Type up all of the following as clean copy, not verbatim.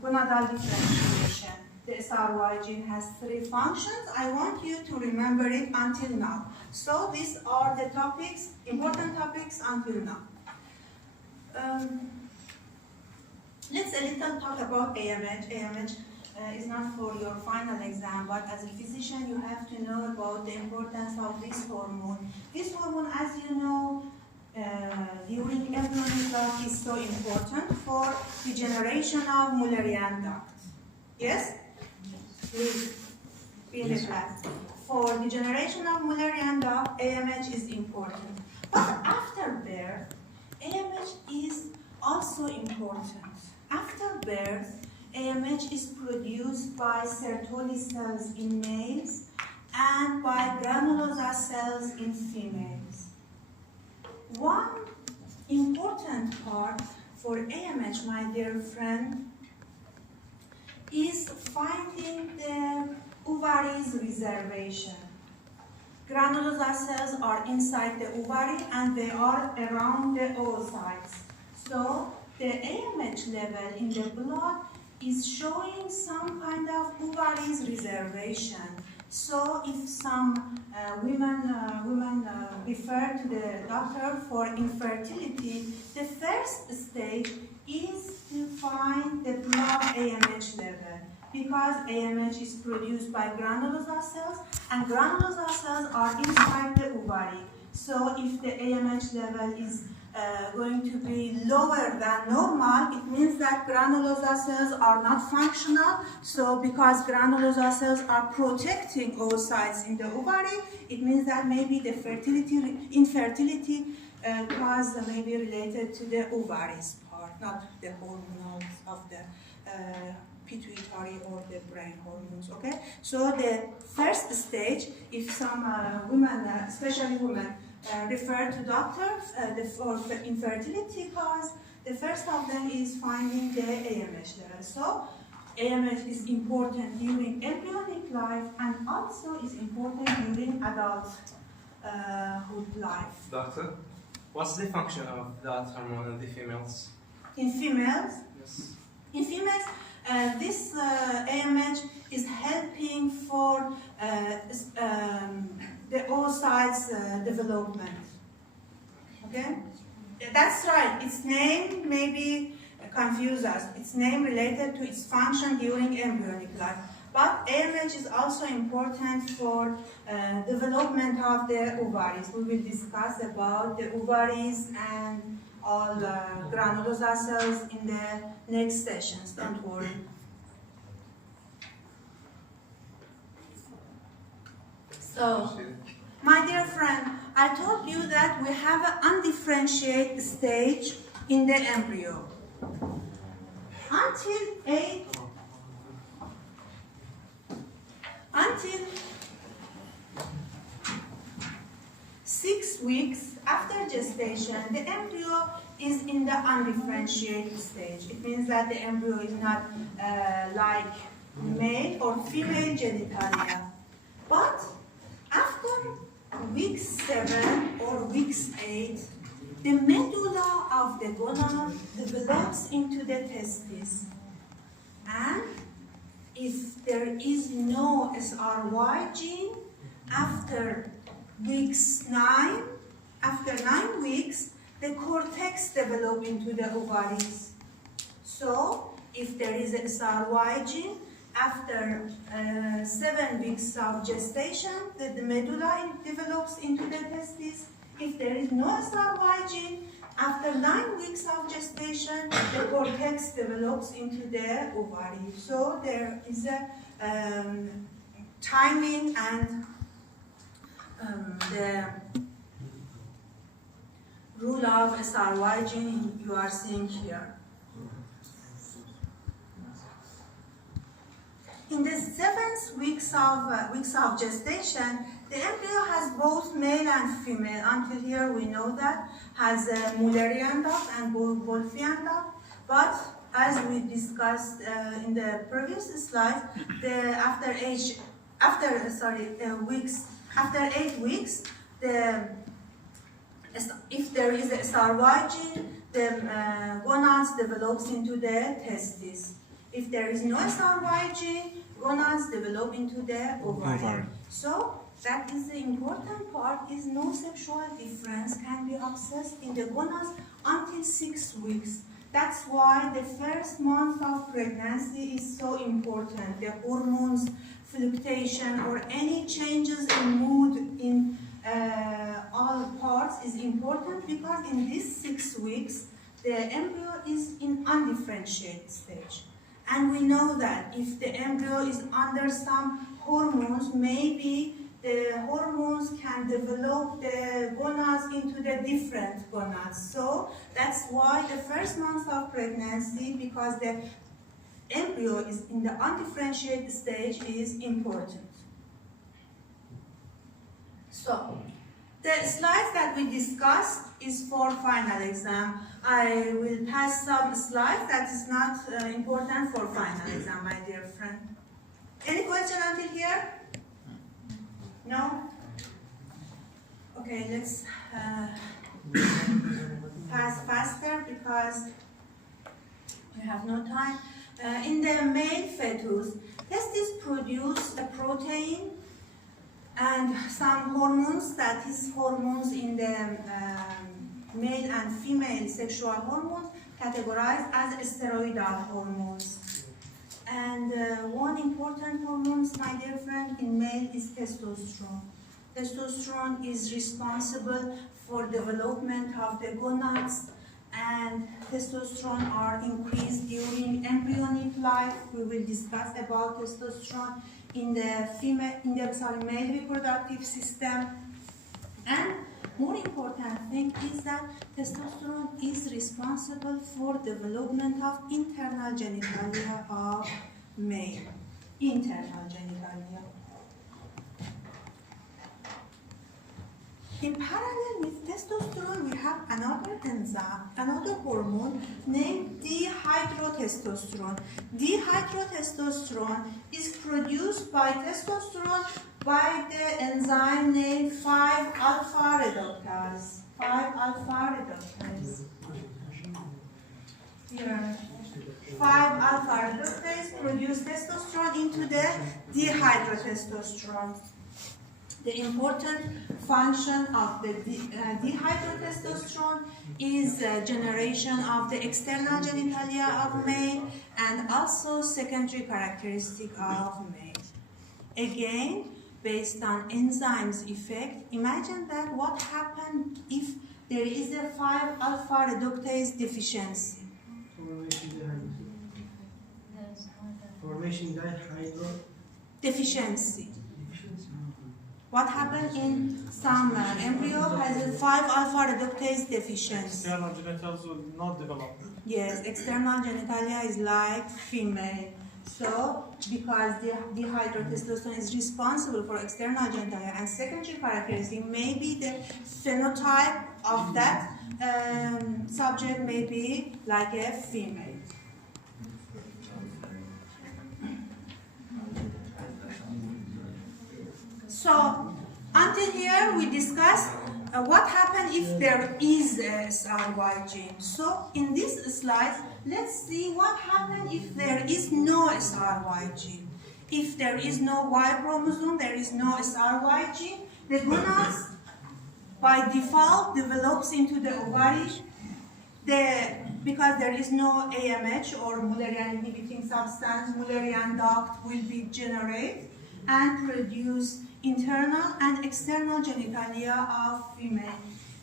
gonadal differentiation. The SRY gene has 3 functions. I want you to remember it until now. So these are the topics, important topics until now. Let's a little talk about AMH. AMH is not for your final exam, but as a physician you have to know about the importance of this hormone. This hormone, as you know, during embryonic life is so important for the generation of Mullerian duct. Yes? Please be in the class. For the generation of Mullerian duct, AMH is important. But after birth, AMH is also important. After birth, AMH is produced by Sertoli cells in males and by granulosa cells in females. One important part for AMH, my dear friend, is finding the ovaries reservation. Granulosa cells are inside the ovary and they are around the oocytes. So the AMH level in the blood is showing some kind of ovaries reservation. So if some women refer to the doctor for infertility, the first stage is to find the blood AMH level, because AMH is produced by granulosa cells and granulosa cells are inside the ovary. So if the AMH level is going to be lower than normal, it means that granulosa cells are not functional. So because granulosa cells are protecting oocytes in the ovary, it means that maybe the infertility cause may be related to the ovaries part, not the hormones of the pituitary or the brain hormones, okay? So the first stage, if some women, especially women, refer to doctors for infertility cause, the first of them is finding the AMH level. So AMH is important during embryonic life and also is important during adulthood life. Doctor, what's the function of that hormone in the females? In females? Yes. In females, this AMH is helping for the oocytes development. Okay? That's right. Its name maybe confuse us. Its name related to its function during embryonic life. But AMH is also important for development of the ovaries. We will discuss about the ovaries and all granulosa cells in the next sessions. Don't worry. So, my dear friend, I told you that we have an undifferentiated stage in the embryo. Until 6 weeks after gestation, the embryo is in the undifferentiated stage. It means that the embryo is not like male or female genitalia. But after week 7 or week 8, the medulla of the gonad develops into the testis. And if there is no SRY gene, after after 9 weeks, the cortex develops into the ovaries. So, if there is a SRY gene, after 7 weeks of gestation, the medulla develops into the testis. If there is no SRY gene, after 9 weeks of gestation, the cortex develops into the ovary. So there is a timing and the rule of SRY gene you are seeing here. In the 7th weeks of gestation, the embryo has both male and female. Until here, we know that has a Mullerian duct and Wolffian duct. But as we discussed in the previous slide, after 8 weeks, if there is a SRY gene, the gonads develops into the testis. If there is no SRY gene, gonads develop into the ovary. So that is the important part, is no sexual difference can be accessed in the gonads until 6 weeks. That's why the first month of pregnancy is so important. The hormones fluctuation or any changes in mood in all parts is important, because in these 6 weeks the embryo is in undifferentiated stage. And we know that if the embryo is under some hormones, maybe the hormones can develop the gonads into the different gonads. So that's why the first month of pregnancy, because the embryo is in the undifferentiated stage, is important. So the slides that we discussed is for final exam. I will pass some slides that is not important for final exam, my dear friend. Any question until here? No? Okay, let's pass faster because we have no time. In the male fetus, testes produce a protein and some hormones, that is hormones in the male and female sexual hormones categorized as steroidal hormones. And one important hormone, my dear friend, in male is testosterone. Testosterone is responsible for development of the gonads, and testosterone are increased during embryonic life. We will discuss about testosterone in the male reproductive system. And more important thing is that testosterone is responsible for development of internal genitalia of male. Internal genitalia. In parallel with testosterone, we have another enzyme, another hormone named dihydrotestosterone. Dihydrotestosterone is produced by testosterone by the enzyme named 5-alpha reductase. 5-alpha reductase. Here. 5-alpha reductase produce testosterone into the dihydrotestosterone. The important function of the dihydrotestosterone is generation of the external genitalia of male and also secondary characteristic of male. Again, based on enzymes effect, imagine that what happens if there is a 5-alpha reductase deficiency. Formation dihydro deficiency. What happens in some embryo has a 5-alpha reductase deficiency? External genitals will not develop. Yes, external genitalia is like female. So, because the dihydrotestosterone is responsible for external genitalia and secondary characteristic, maybe the phenotype of that subject may be like a female. So, until here we discussed what happens if there is a SRY gene. So, in this slide, let's see what happens if there is no SRY gene. If there is no Y chromosome, there is no SRY gene, the gonads by default develops into the ovary. Because there is no AMH or Mullerian inhibiting substance, Mullerian duct will be generated and produce internal and external genitalia of female.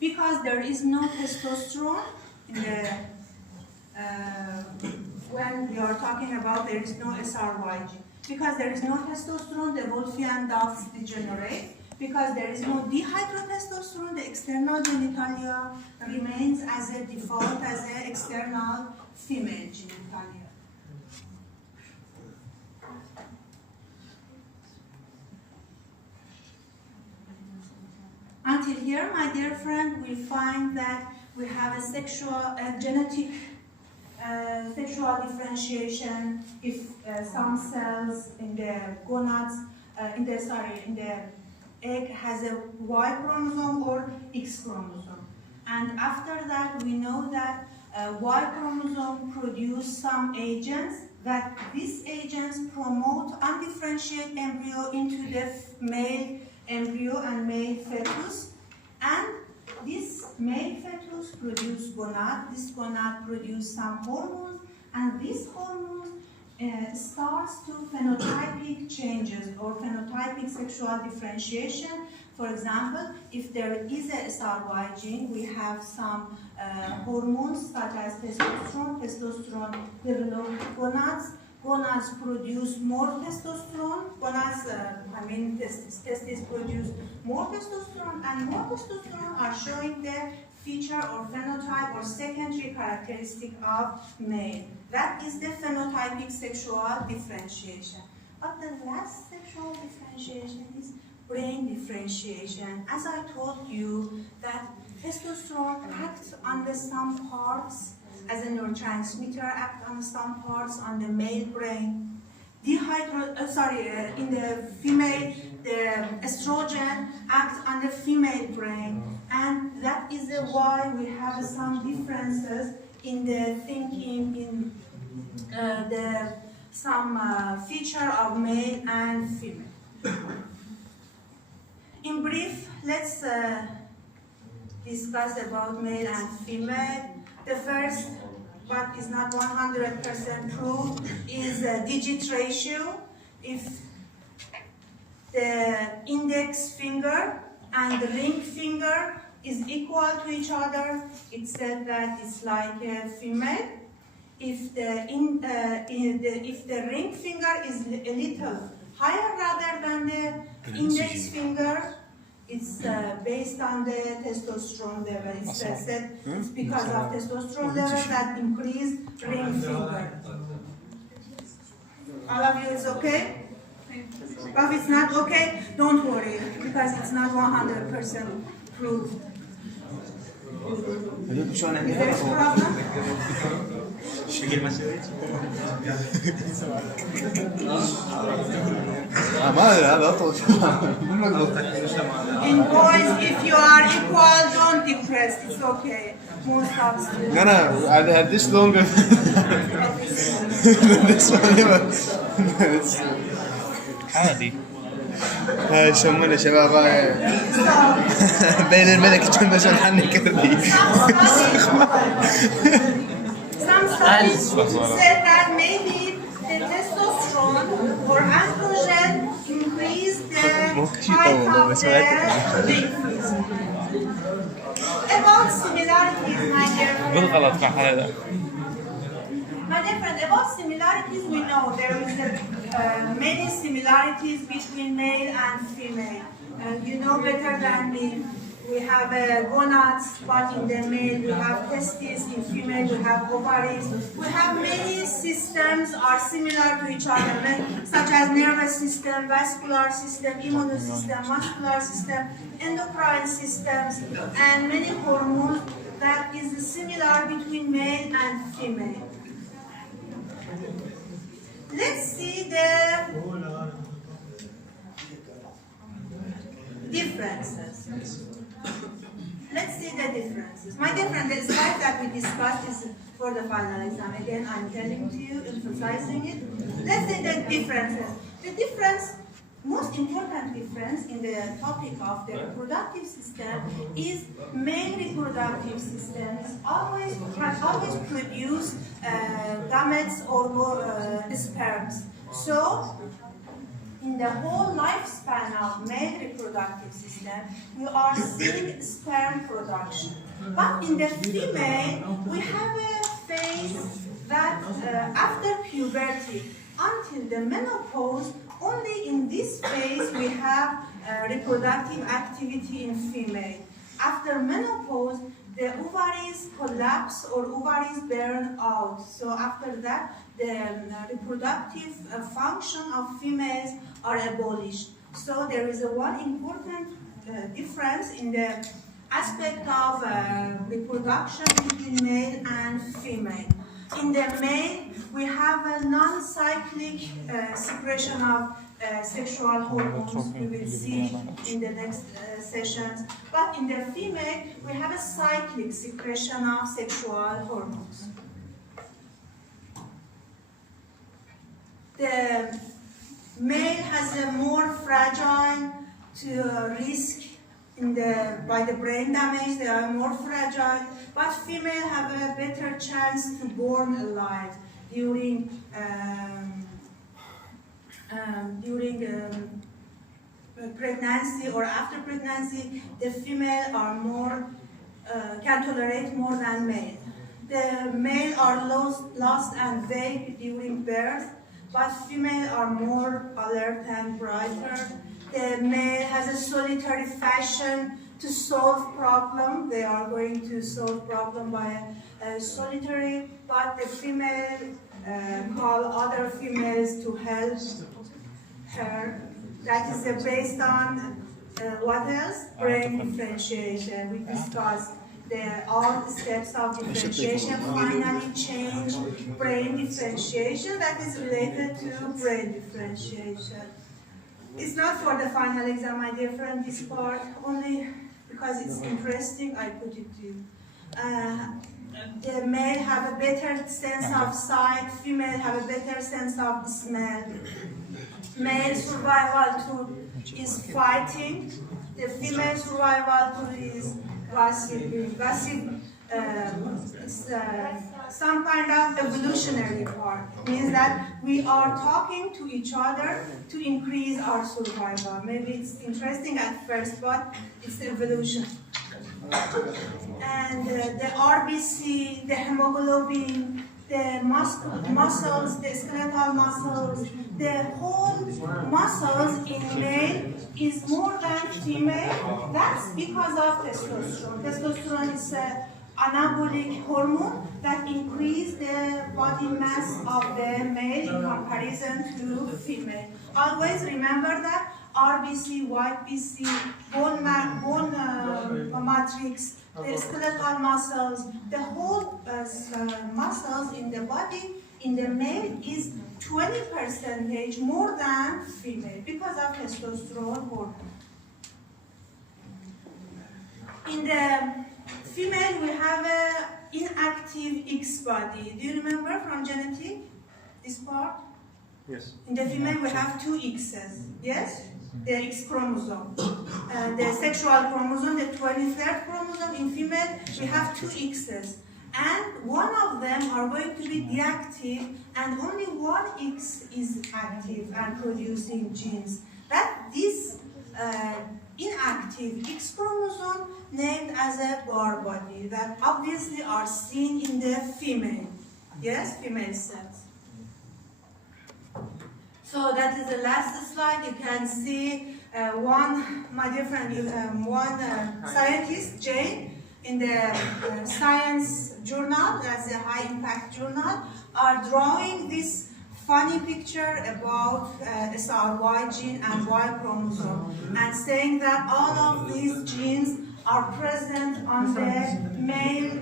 Because there is no testosterone in the when we are talking about there is no SRY gene. Because there is no testosterone, the Wolffian ducts degenerate. Because there is no dihydrotestosterone, the external genitalia remains as a default as an external female genitalia. Until here, my dear friend, we find that we have a genetic sexual differentiation if some cells in the gonads, in the egg has a Y chromosome or X chromosome. And after that, we know that Y chromosome produces some agents that these agents promote undifferentiated embryo into the male embryo and male fetus, and this male fetus produce gonad. This gonad produce some hormones, and these hormones starts to phenotypic changes or phenotypic sexual differentiation. For example, if there is a SRY gene, we have some hormones such as testosterone. Testosterone develops gonads. Gonads produce more testosterone. Gonads, testes produce more testosterone, and more testosterone are showing the feature or phenotype or secondary characteristic of male. That is the phenotypic sexual differentiation. But the last sexual differentiation is brain differentiation. As I told you that testosterone acts on the some parts as a neurotransmitter, acts on some parts on the male brain. In the female, the estrogen acts on the female brain, and that is why we have some differences in the thinking, in some feature of male and female. In brief, let's discuss about male and female. The first, but is not 100% proved, is the digit ratio. If the index finger and the ring finger is equal to each other, it's said that it's like a female. If the ring finger is a little higher rather than the index finger, it's based on the testosterone level. It's said it's because of testosterone level that increase ring finger. All of you is okay? But if it's not okay, don't worry, because it's not 100% proved. Is there a problem? In boys, if you are equal, don't depress. It's okay. Most of students. No, I had this longer than this one. عادي. هاي يسمونه شباب بين الملك كنا شنحن كردي. Some studies said that maybe the testosterone or androgen increase the height of the babies. About similarities, my dear friend. My dear friend, about similarities, we know there is many similarities between male and female. You know better than me. We have gonads, but in the male we have testes, in female we have ovaries. We have many systems are similar to each other, such as nervous system, vascular system, immune system, muscular system, endocrine systems, and many hormones that is similar between male and female. Let's see the differences. Let's see the differences. My dear friend, the slide that we discussed is for the final exam. Again, I'm telling to you, emphasizing it. Let's see the differences. The difference, most important difference in the topic of the reproductive system is male reproductive system has always produced gametes or sperms. So, in the whole lifespan of male reproductive system, we are seeing sperm production. But in the female, we have a phase that after puberty until the menopause, only in this phase we have reproductive activity in female. After menopause, the ovaries collapse or ovaries burn out. So after that, the reproductive function of females are abolished. So there is one important difference in the aspect of reproduction between male and female. In the male, we have a non-cyclic secretion of sexual hormones. We will see in the next sessions. But in the female, we have a cyclic secretion of sexual hormones. The male has a more fragile to risk by the brain damage. They are more fragile, but female have a better chance to born alive during pregnancy or after pregnancy. The female are more can tolerate more than male. The male are lost and vague during birth, but female are more alert and brighter. The male has a solitary fashion to solve problem. They are going to solve problem by solitary, but the female call other females to help her. That is based on what else? Brain differentiation. We discussed all the steps of differentiation finally change brain differentiation. That is related to brain differentiation. It's not for the final exam, my dear friend, this part, only because it's interesting, I put it to you. The male have a better sense of sight, female have a better sense of smell. Male survival tool is fighting, the female survival tool is gossiping. Gossip is some kind of evolutionary part. It means that we are talking to each other to increase our survival. Maybe it's interesting at first, but it's evolution. And the RBC, the hemoglobin, the muscles, the skeletal muscles, the whole muscles in male is more than female. That's because of testosterone. Testosterone is an anabolic hormone that increases the body mass of the male in comparison to female. Always remember that RBC, YBC, bone matrix, the skeletal muscles, the whole muscles in the body in the male is 20% more than female because of testosterone hormone. In the female, we have an inactive X body. Do you remember from genetic, this part? Yes. In the female, we have two X's, yes? The X chromosome. The sexual chromosome, the 23rd chromosome. In female, we have two X's. And one of them are going to be deactive, and only one X is active and producing genes. That this inactive X chromosome named as a bar body that obviously are seen in the female, yes, female cells. So that is the last slide. You can see my dear friend, one scientist, Jane, in the science journal, that's a high impact journal, are drawing this funny picture about SRY gene and Y chromosome, and saying that all of these genes are present on the male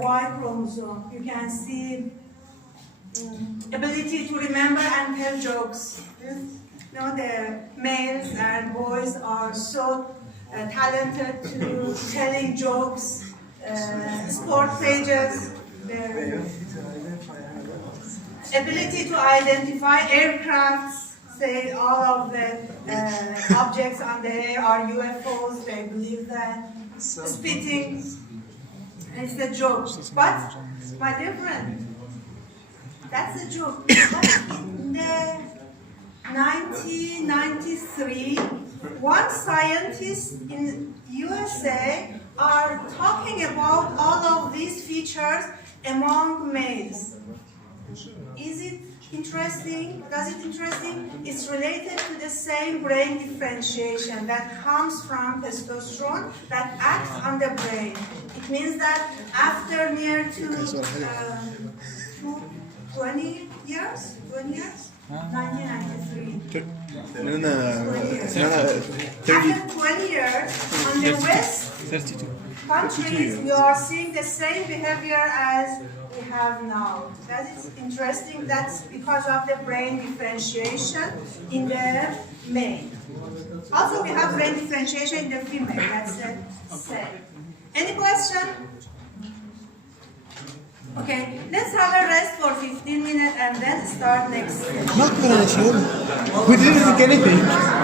Y chromosome. You can see ability to remember and tell jokes. You know, the males and boys are so talented to telling jokes, sport pages, their ability to identify aircrafts, say all of the objects on the air are UFOs, they believe that. Spitting, it's a joke. But, my dear friend, that's a joke. But in the 1993, one scientist in USA are talking about all of these features among males. Is it interesting? Does it interesting? It's related to the same brain differentiation that comes from testosterone that acts on the brain. It means that after near to 20 years, 1993. No. After 20 years, on the West 32. countries, we are seeing the same behavior as we have now. That is interesting. That's because of the brain differentiation in the male. Also, we have brain differentiation in the female. That's the same. Any question? Okay, let's have a rest for 15 minutes and then start next. Not gonna show. We didn't think anything.